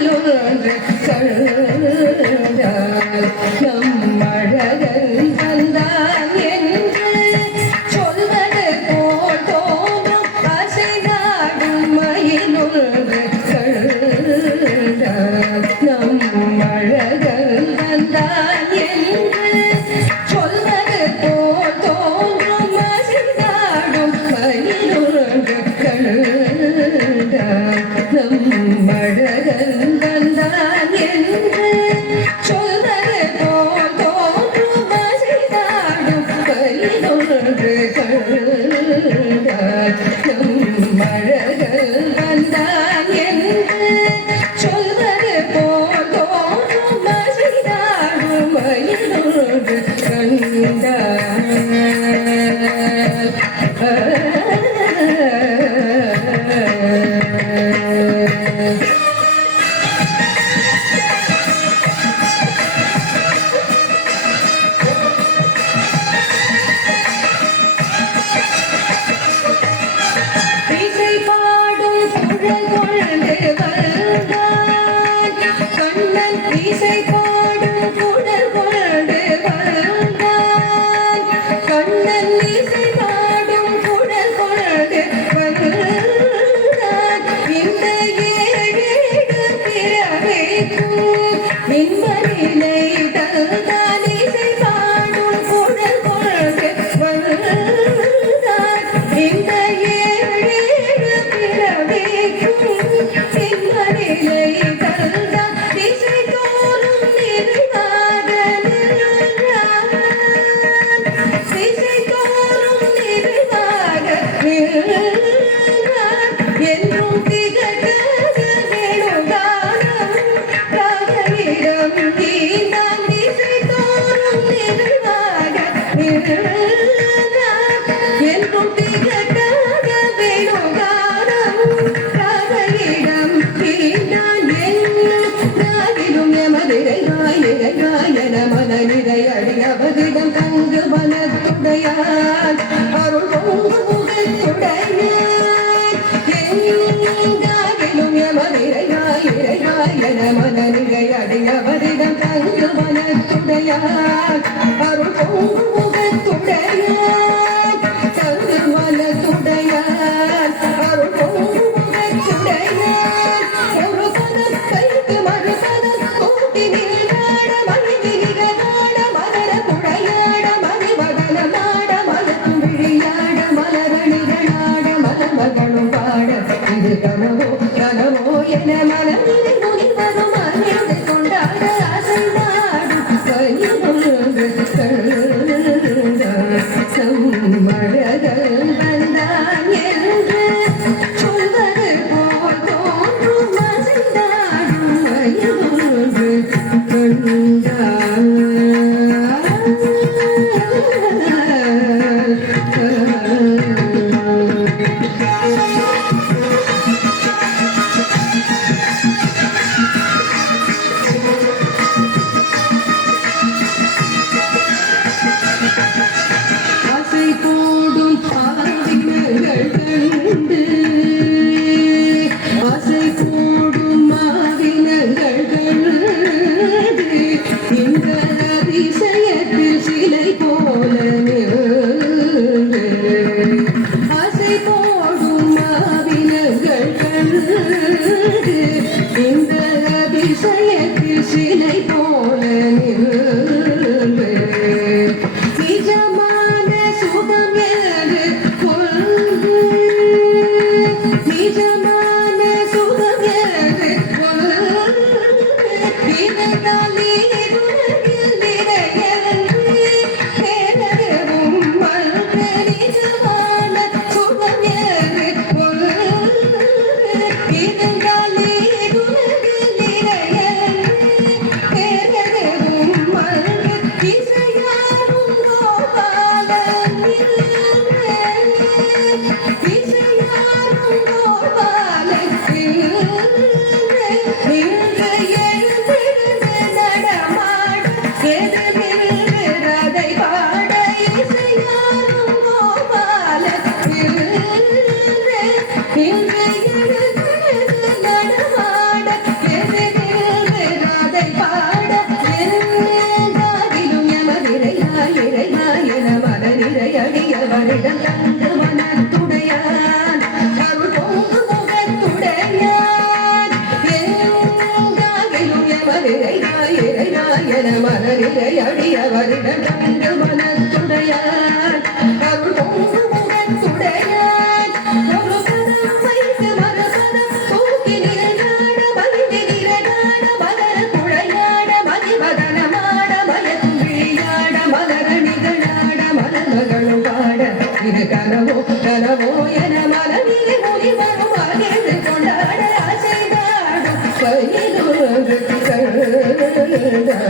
மயிலொன்று கண்டால் நம் அழகன் வந்தான் என்று சொல்வது போல் தோன்றும் அசைநாடும் மயிலொன்று கண்டால் நம் அழகன் வந்தான் என்று சொல்வது போல் தோன்றும் அசைநாடும் மயிலொன்று கண்டால் நம் அழகன் வந்தான் என்று சொல்வது போல் தோன்றும் அசைநாடும் மயிலொன்று கண்டால் நம் அழகன் வந்தான் என்று சொல்வது போல் தோன்றும் அசைநாடும் மயிலொன்று அடியவதிடம் தங்கு மனத்துடையான் அருள் பொங்கு முகத்துடையான் எங்காகிலும் எமதிரையாயிரையாயன மனநிலை அடியவதிடம் தங்கு மனத்துடையான் அருள் பொங்கு முகத்துடையான் தங்கு மனத்துடையான் அருள் பொங்கு முகத்துடையான் ஒரு பதத்தைக்கு மறுபதம் கூட்டி நீராட மனிதனாட மலர புடையாட மணிமகன நாட மலக்கும் விழியாட மலரணிகளாட மலமகளும் பாட இது கனவோ கனவோ என மனதில் முனிவரும் அறிந்து கொண்டாட அசை நாடும் மழகல் வந்தான் என்று சொல்வது போல் தோன்றும் அசை நாடும் மயிலொன்று கண்டான் என மலரிலே அடியவரிடம் கண்டு மனத்துடையார் அருள் பொங்கு முகத்துடையார் ஒரு பதம் வைத்து மறுபதம் தூக்கி நிலையாட மகிழ்ந்து நிலையாட மலர குழையாட மதிமகனமாட மயக்கும் விழியாட மலரணிகளாட மலர்களும் பாட இது கனவோ கனவோ என மலரிலே மொழி வரும் மகிழ்ந்து கொண்டாட ஆசைதாடும் கையிலொரு கண்ட